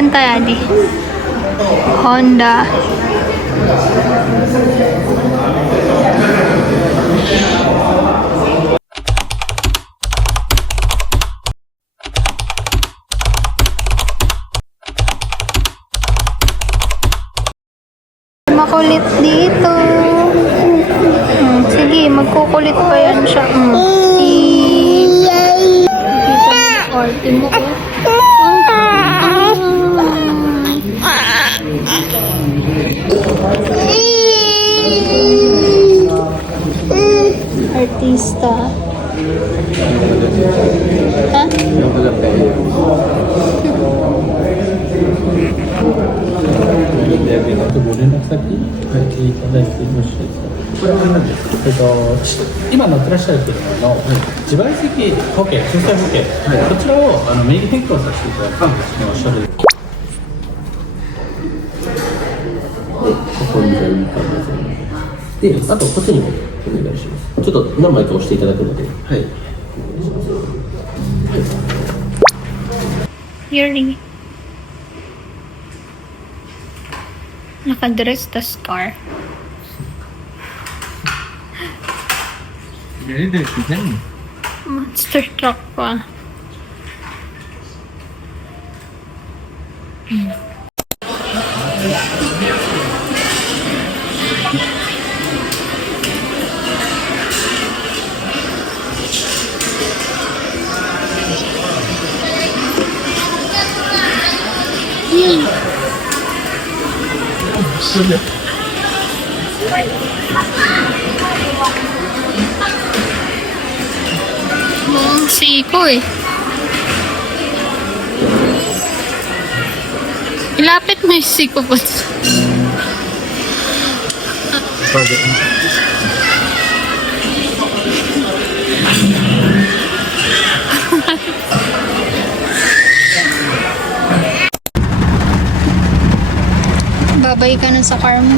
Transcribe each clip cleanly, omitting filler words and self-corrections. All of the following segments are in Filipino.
Saan tayo, Adi? Honda. Makulit dito. Sige, magkukulit pa yan siya. Arte mo ko. Artista. Ha?ご連絡先いただいてよろしいですか。これは何ですか。今乗ってらっしゃる車の自賠責保険、救済保険、こちらを名義変更させていただくの書類。ここに書いてで、あとこっちにもお願いします。ちょっと何枚か押していただくので、はい。Yuri. Nakadress tas car. Monster truck pa. Siko eh. Ilapit mo yung siko po. Babay ka na sa car mo.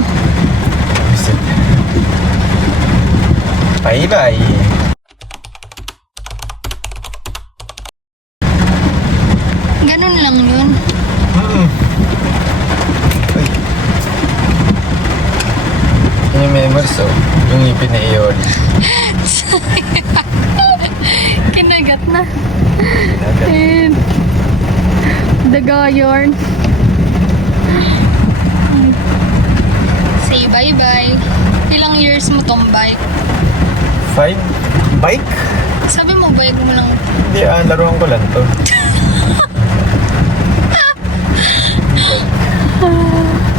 Bye-bye. Ganun lang yun. Ay. Yung memories yung ipin na iyon. Kinagat na. And daga yarn. Say bye-bye. Ilang years mo tong bike? 5? Bike? Sabi mo, bike mo lang. Hindi, laruan ko lang to.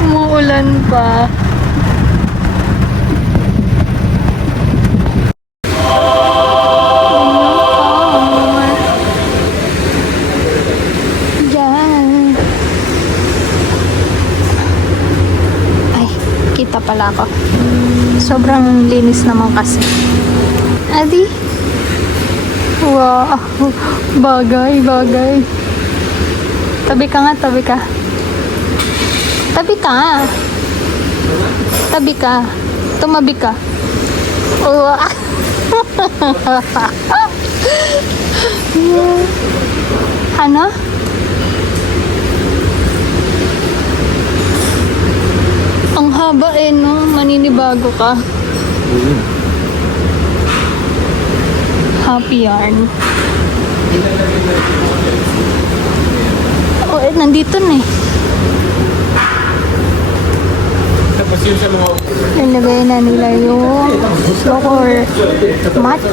Umuulan pa. Yan. Ay, kita pala ako. Sobrang linis naman kasi. Adi? Wow. Bagay, bagay. Tabi ka nga, tabi ka. Tabi ka. Tabi ka. Tumabi ka. Oh. Ano? Ang haba eh, no? Maninibago ka. Happy yarn. Oh, nandito na eh. Nilagay na nila yung or mat.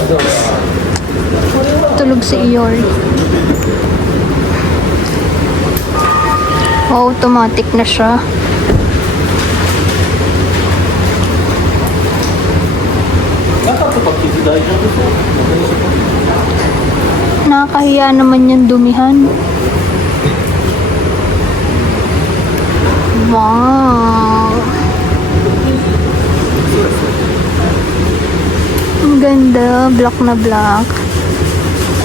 Tulog si Iyor. Oh, automatic na siya. Nakakahiya naman yung dumihan. Wow. Ang ganda. Black na black.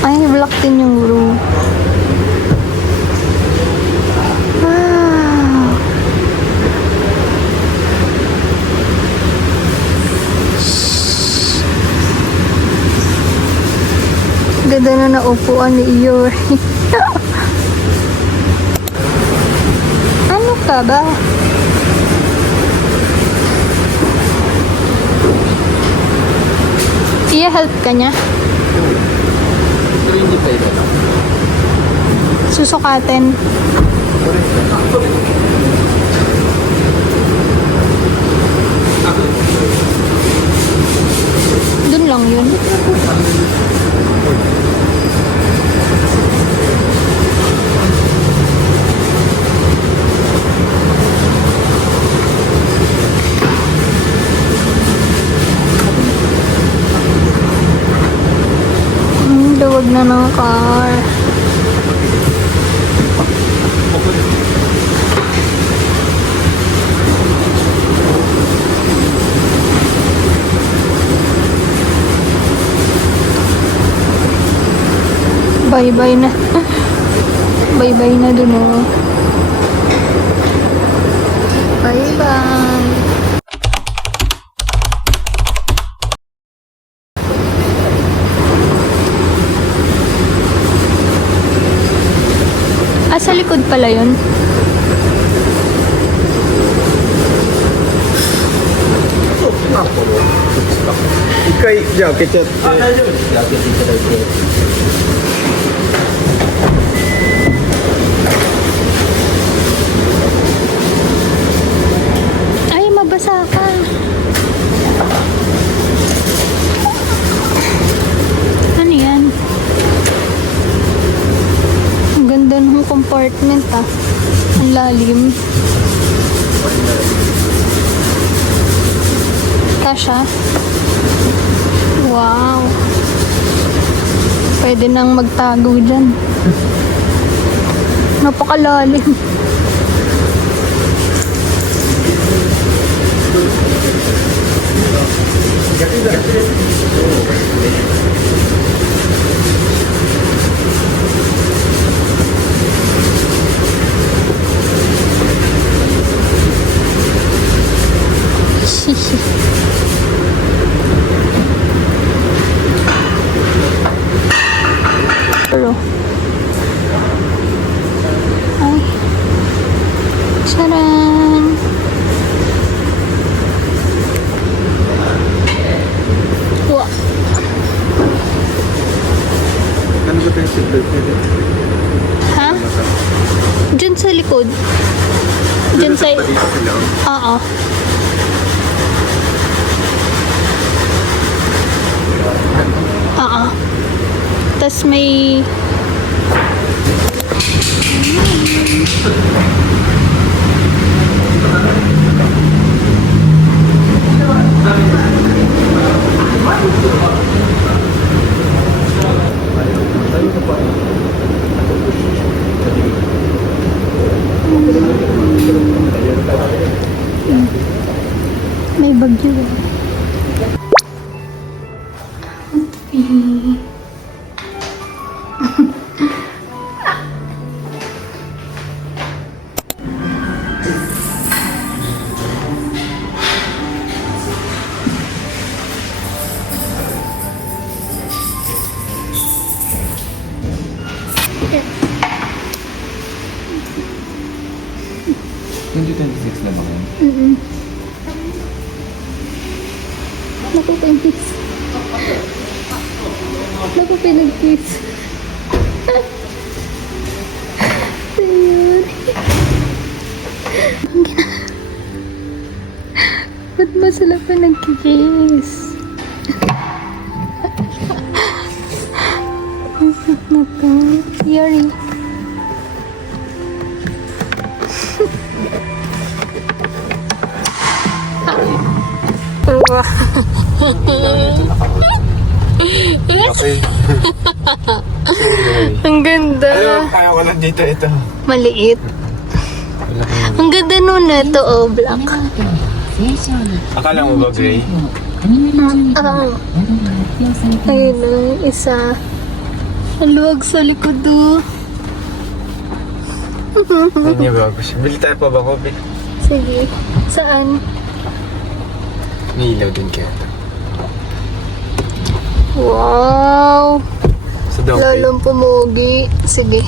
Ay, black din yung roof. Wow. Ganda na naupuan ni Iyor. baba. I-help ka niya. Pero hindi tayo na. Susukatin. Dun lang yun. Luwag na ng car. Bye-bye na. Bye-bye na dun oh. Bye-bye. Ah, sa likod pala yun. 一回じゃあ開けちゃって。あ、大丈夫です。開けていただいて。 Ay, mabasa ka. Ano yan? Ang ganda ng compartment ah. Ang lalim. Kasha. Wow. Pwede nang magtago dyan. Napakalalim. Pero ay saran. Wah. Ano ba yung seatbelt nito? Ha? Diyan sa likod. Diyan sa... Dito sila. Oo. Oo. Tas may... May bagyo. na ba yun? Naku, pinag-kiss. Naku, pinag-kiss. Ayun. Ang ba't ba sila pinag-kiss? Isip na to. Yari. Okay. Ang ganda. Alam mo, kaya ko lang dito ito. Maliit. Ang ganda nun na ito, oh, black. Akala mo ba gray? Ayun na, isa. Ang luwag sa likod, oh. Hindi ba ako siya? Bili tayo pa ba ko? Sige. Saan? May ilaw din kaya ito. Wow! Sa donkey. Lalong pumugi. Sige.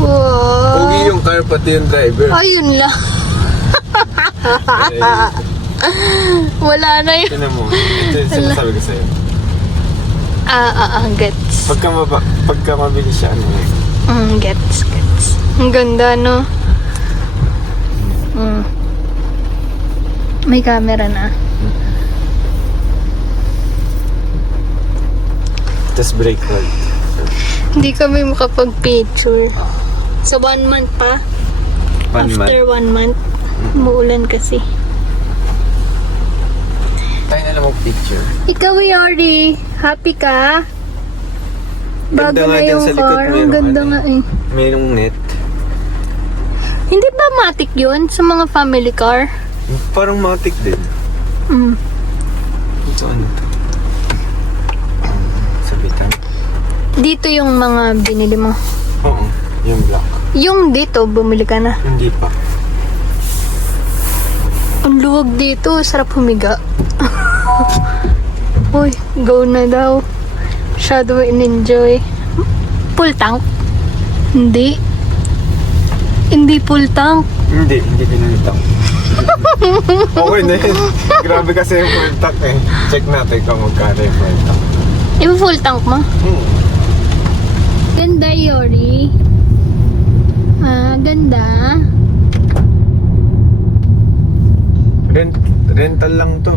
Wow. Pogi yung car, pati yung driver. Ayun lang. Wala na yun. Tinan mo. Ito yung sinasabi ko sa'yo. Gets. Pagka mabilis siya, ano eh. Gets. Ang ganda, no? May camera na. Tapos brake right. Hindi kami makapag-picture. So, 1 month pa. 1 month. After 1 month. Umuulan kasi. Tayo na lang mag-picture. Ikaw, Yori. Happy ka? Bago Ganda nga na dyan yung sa likod, car. Ang merong ganda ano nga eh. Mayroong net. Hindi ba matic yun sa mga family car? Parang matic din. Ito ano to? Sabitan. Dito yung mga binili mo. Oo, yung black. Yung dito, bumili ka na. Hindi pa. Ang luwag dito, sarap humiga. Uy, go na daw. Shadow and enjoy. Full tank? Hindi. Hindi full tank. Hindi pinalitan. Okay na yun. Grabe kasi yung full tank eh. Check natin kung magkano yung full tank. Iba full tank mo? Ganda, Yori. Ganda. Rental lang to.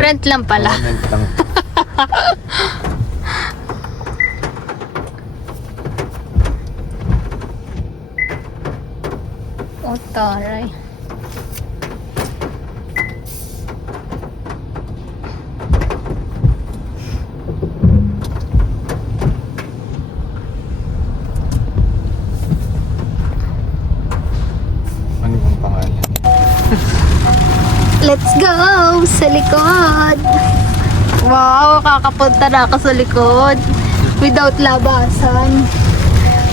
Rent lang pala. Rent lang. Oh, taray. Ano bang pangalan? Let's go sa likod. Wow, kakapunta na ako sa likod. Without labasan.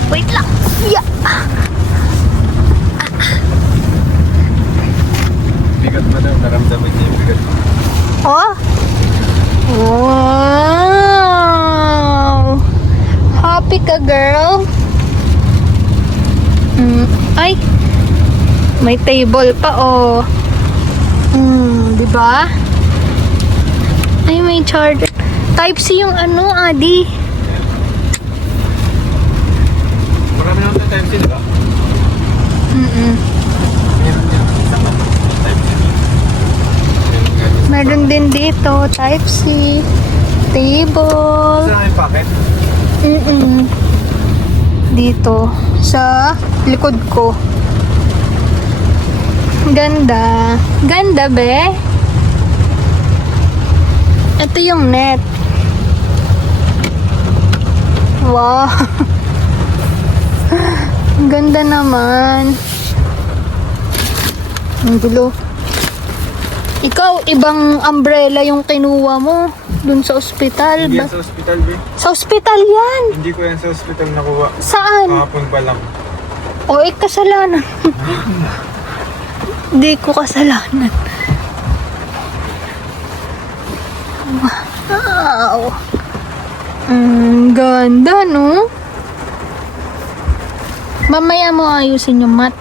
Wait lang. Yeah. Bigat mo daw. Naramdaman niya yung bigat mo. Oh. Wow. Happy ka, girl? Ay. May table pa, oh. Di ba? Ay, may charger. Type-C yung ano, Adi. Marami naman sa Type-C, di ba? Meron yan. Isang ano. Type-C. Meron din dito, Type-C. Table. Saan yung packet? Dito. Sa likod ko. Ganda. Ganda, be. Ito yung net. Wow. Ganda naman. Ang gulo. Ikaw, ibang umbrella yung kinuha mo dun sa ospital. Hindi yan sa hospital, be. Sa ospital yan. Hindi ko yan sa hospital nakuha. Saan? Kahapon pa lang. O, kasalanan. Hindi ko kasalanan. Wow. Ang ganda, no? Mamaya mo ayusin yung mat.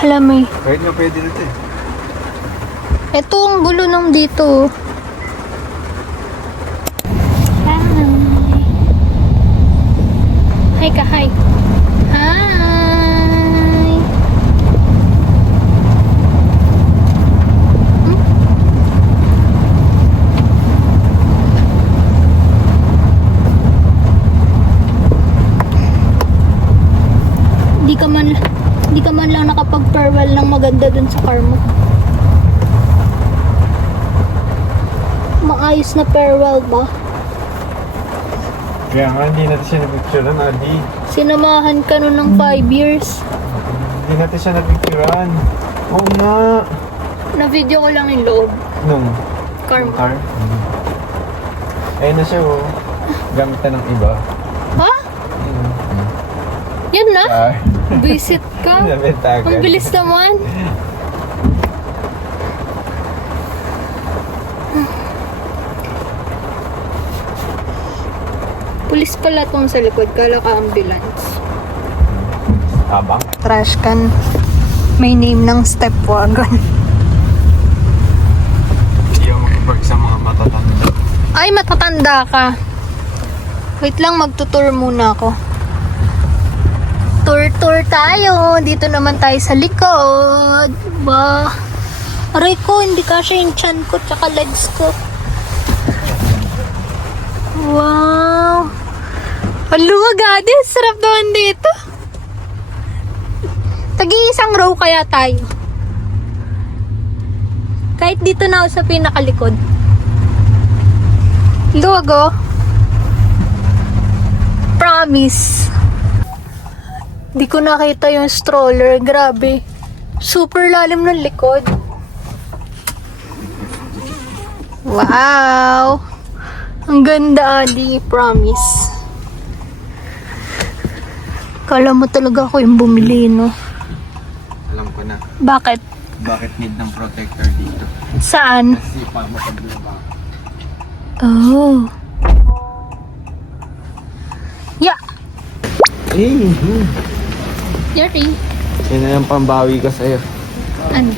Alam mo, Kahit na pwede na ito eh. ito ang gulo nung dito. Hi. Hi ka, hi. Hi. Di ka man lang nakapag-farewell ng maganda dun sa car mo. Maayos na farewell ba? Kaya nga, hindi natin siya napicturean, Adi. Sinamahan ka nun ng 5 years. Hindi natin siya napicturean. Oo nga. Na-video ko lang yung loob. Nung Car mo. car? Ayun na siya, oh. Gamit na ng iba. Ha? Yan na? Car. Visit ka? Nabentagan. Ang bilis naman. Pulis pala tong sa likod. Kala ka ambulance. Tabang. Trash can. May name ng step wagon. Yung work sa mga matatanda. Ay, matatanda ka. Wait lang, magtutour muna ako. Tour tayo. Dito naman tayo sa likod. Ba? Aray ko, hindi kasi yung chan ko tsaka legs ko. Wow. Aluwa, gadi. Sarap doon dito. Tagi-isang row kaya tayo. Kahit dito na ako sa pinakalikod. Luwag oh. Promise. Di ko nakita yung stroller. Grabe. Super lalim ng likod. Wow. Ang ganda, Adi. Promise. Kala mo talaga ako yung bumili, no? Alam ko na. Bakit? Bakit need ng protector dito? Saan? Kasi pa makablaba. Oh. Yeah. Yari. Yan na yung pambawi ko sa'yo. Ano?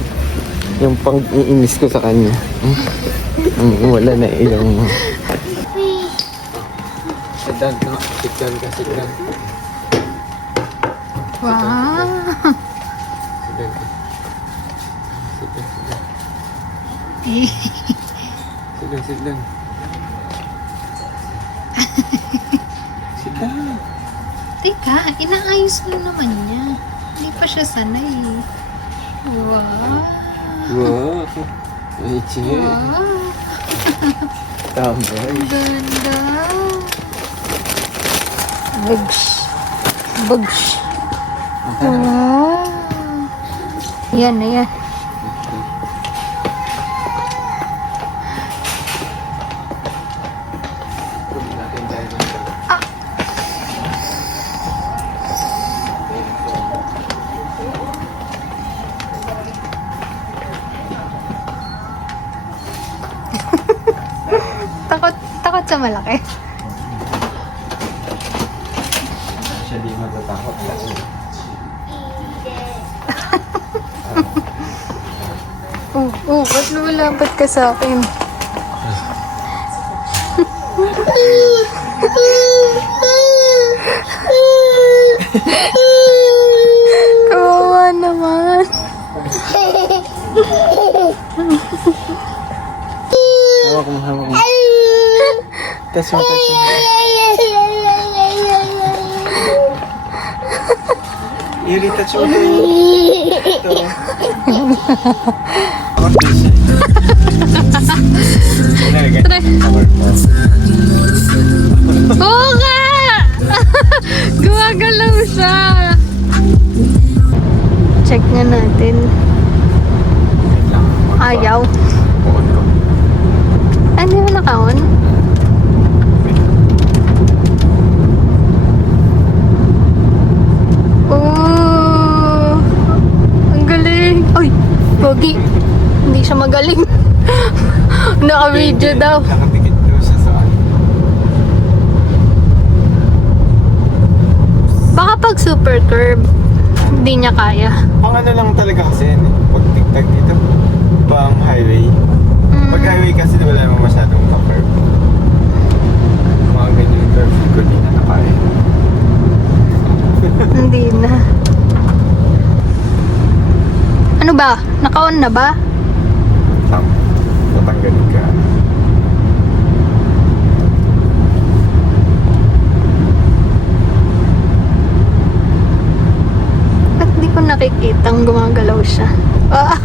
Yung pang-iinis ko sa kanya. Wala na ilang... Sit down ka. Sit down ka. Sit down. Wow. Sit down ka. Sit down. Sit down. Sit down. Sit down. Sit down. Teka, inaayos lang naman niya. Hindi pa siya sanay. Wow. Wow. Ay, chill. Wow. Tambay. Ganda. Bugs. Bugs. Wow. Yan na yan. Takot sa malaki. Siya di matatakot kasi. Ba't lumalapat ka sa akin? Kawawa naman. Hawak mo, hawak mo. Touch mo, touch mo. Yuri, touch mo. Ito. Oo nga! Gumagalaw siya. Check nga natin. Ayaw. Ano yung naka-on? Oh, ang galing. Ay, pogi. Hindi siya magaling. Naka-video daw. Nakapikit daw siya sa ano. Baka pag super curve, hindi niya kaya. Ang ano lang talaga kasi yun eh. Pag tigtag dito, pang highway. Pag highway kasi wala naman masyadong ka-curve. Mga ganyan yung curve ko di na nakaya. Hindi na. Ano ba? Naka-on na ba? Sam, natanggalin ka. Ba't di ko nakikitang gumagalaw siya? Ah.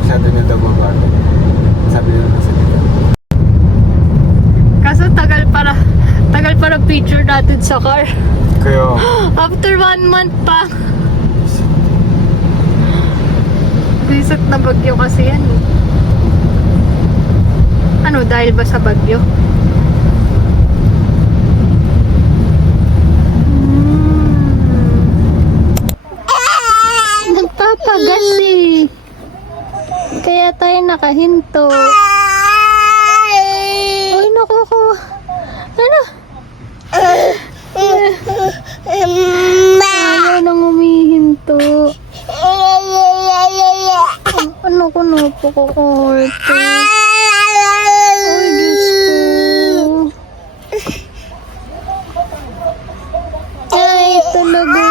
Masyado na daw babago. Sabi nila nasa dito. Kaso tagal para picture natin sa car. Kaya, After 1 month pa. Bisit na bagyo kasi yan. Ano, dahil ba sa bagyo? Nagpapagas eh. Kaya tayo nakahinto. Uy, naku ko. Ano? Ayaw nang umihinto. Ano ko na po ko korte? Ay, Diyos ko. Ay, talaga.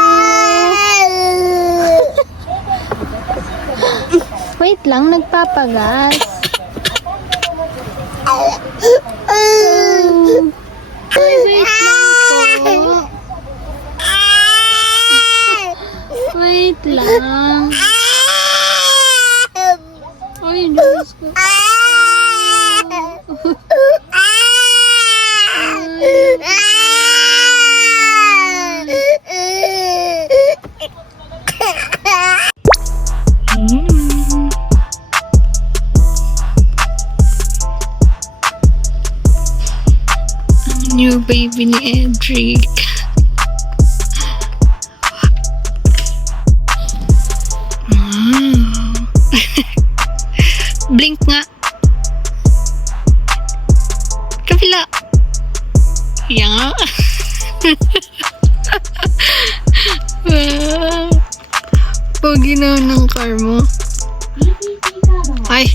Wait lang, nagpapagas. Ay, wait lang po. Wait lang. Ay, Diyos ko. New baby ni Edric. Blink nga. Kabila. Yan. Pogi na ng car mo. Ay.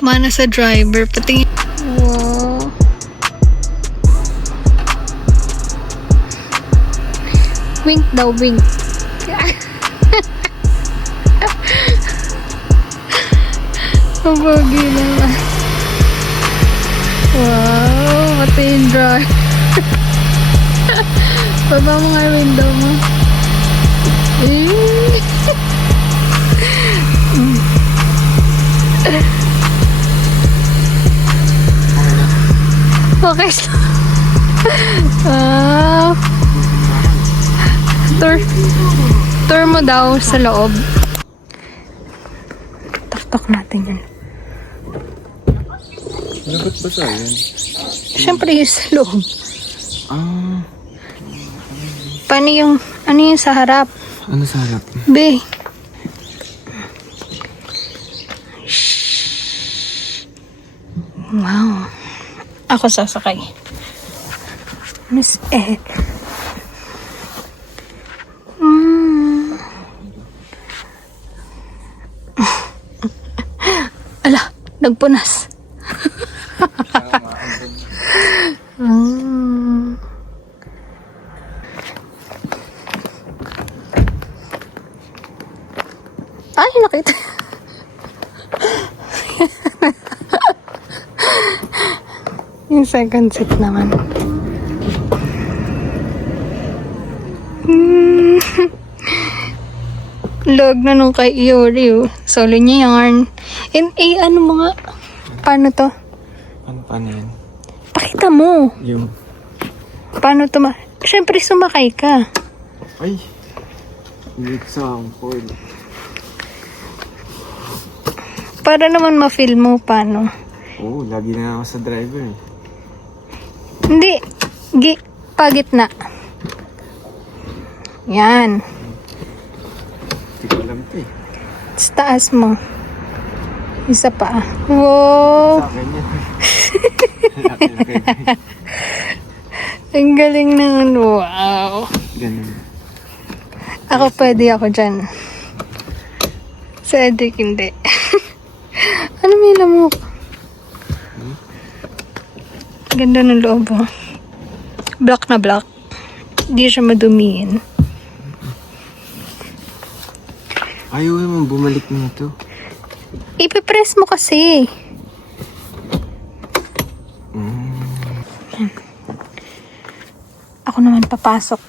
Mana sa driver. Patingin. Wow. Wink daw, wink. Ang pogi naman. Wow, pati yung drive. Baba mo nga yung window mo. Okay. Wow. Tour mo daw sa loob. Taktok natin yun. Lagot ba sa yan? Siyempre yung sa loob. Ah, Paano yung, ano yung sa harap? ano sa harap? Be. Wow. Ako sasakay. Miss Ed. Ala, nagpunas. Ay, nakita. Yung second seat naman. Log na nung kay Iori, oh. Solo niya yarn. And, ano mga, paano to? Paano yan? Pakita mo. Yung, Paano to Siyempre, sumakay ka. ay, example. Para naman ma-feel mo paano. Oo, lagi na ako sa driver eh. Hindi. Pagitna. Yan. Hindi ko alam ito eh. Sa taas mo. Isa pa. Wow. Sa akin yan. Laki-laki. Ang galing naman. Wow. Ganun. Ako pwede ako dyan. Sa Edric hindi. Ano may lamok? Ganda ng loob, oh. Black na black. Hindi siya madumiin. Ayaw naman bumalik na ito. Ipipress mo kasi. Ako naman papasok.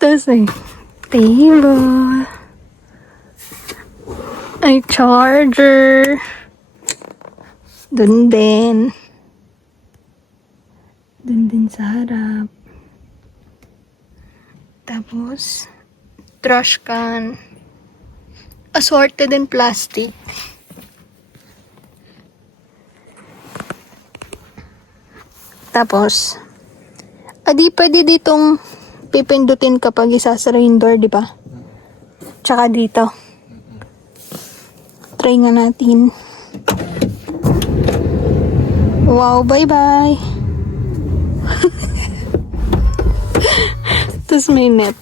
Tapos ay table. Ay charger. Dun din. Dun din sa harap. Tapos trash can. Assorted in plastic. Tapos, adi pwede ditong pipindutin kapag isasara yung door, di ba? Tsaka dito. Try nga natin. Wow, bye-bye. Tapos may net.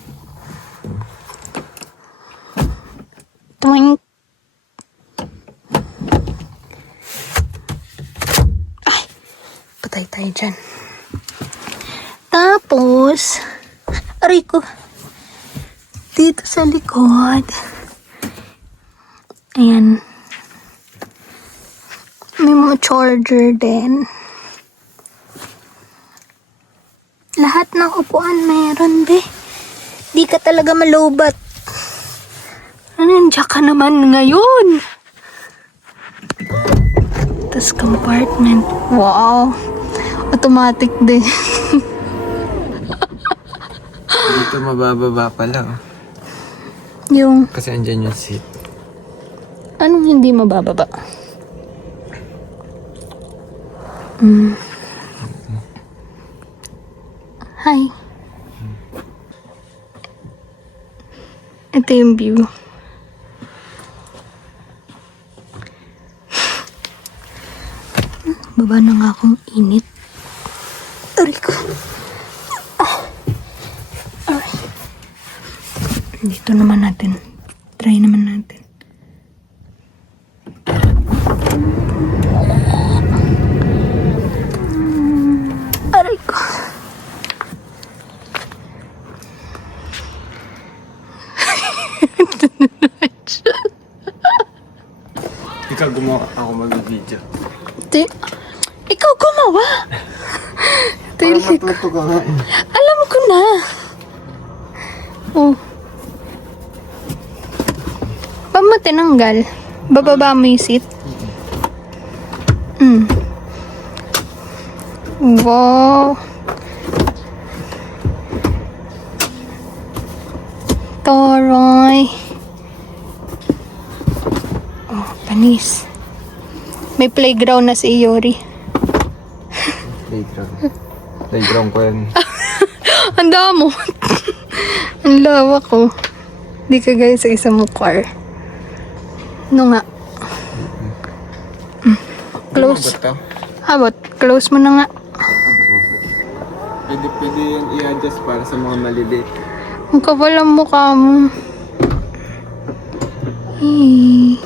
Twink. Ay, patay tayo dyan. Tapos, aray ko, dito sa likod, ayan, may mga charger din. Lahat ng upuan meron, be. Di ka talaga malubat. Nandiyan ka naman ngayon. Tapos compartment. Wow. Automatic din. Dito mabababa pa lang. Yung, Kasi andyan yung seat. anong hindi mabababa? Hi. Ito yung view. Baba na nga akong init. Aray ko. Alright. Dito naman natin. Try naman natin. Aray ko. Ikaw gumawa, ako mag-video. Ikaw gumawa. Para matuto ka nga eh. Alam ko na. Oh. Paano mo tinanggal? Bababa mo yung seat? Wow. Toroy. Oh, panis. May playground na si Iori. Playground. Playground ko yan. Ang damo. Ang lawak ko. Di ka gaya sa isang car. No nga. Close. Ano ba ito? Habot, close mo na nga. Pwede yan i-adjust para sa mga maliliit. Ang kapal ang mukha mo. Eh.